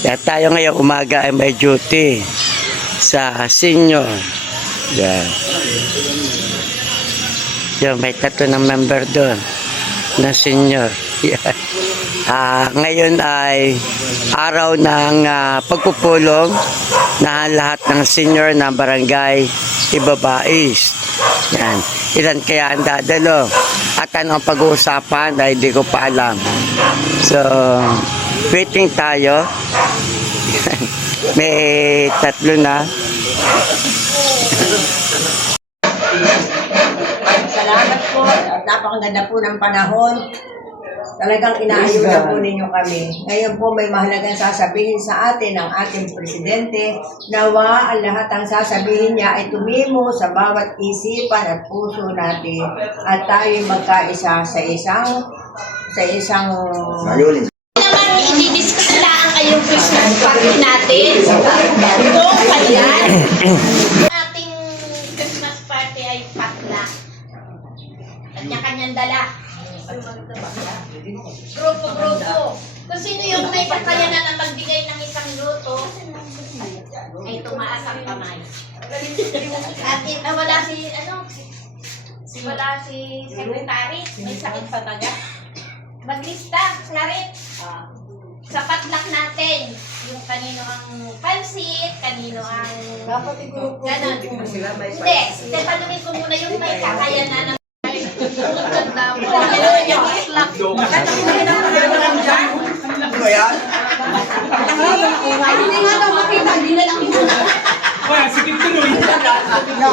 Kaya tayo ngayong umaga ay may duty sa senior. Yan. Yan, may 3 ng member doon na senior. Yan. Ngayon ay araw ng pagpupulong na lahat ng senior ng barangay Ibaba East. Yan. Ilan kaya ang dadalo? At ano ang pag-uusapan ay hindi ko pa alam. So, waiting tayo. May 3 na. Salamat po at napakaganda po ng panahon. Talagang inaayuda po ninyo kami. Ngayon po may mahalagang sasabihin sa atin ng ating presidente. Nawa ang lahat ng sasabihin niya ay tumimo sa bawat isipan at puso natin at tayo magkaisa sa isang naman i-discuss lang kayong Christmas party natin. Kung kailan ating Christmas party ay patla. Kanya-kanyang dala. Grupo-grupo. Kung sino yung may kakayanan na magbigay ng isang luto, ay tumaas ang kamay. At wala si secretary, may sakit sa taga. Maglista, Claret. Sa patlak natin, yung kanino ang pansit, kanino ang ganon. Hindi, panumin ko muna yung may kakayanan ng ganda mo. Yung islap. Hindi nga daw makita, hindi na lang yun. Wala, sikip tuloy. No.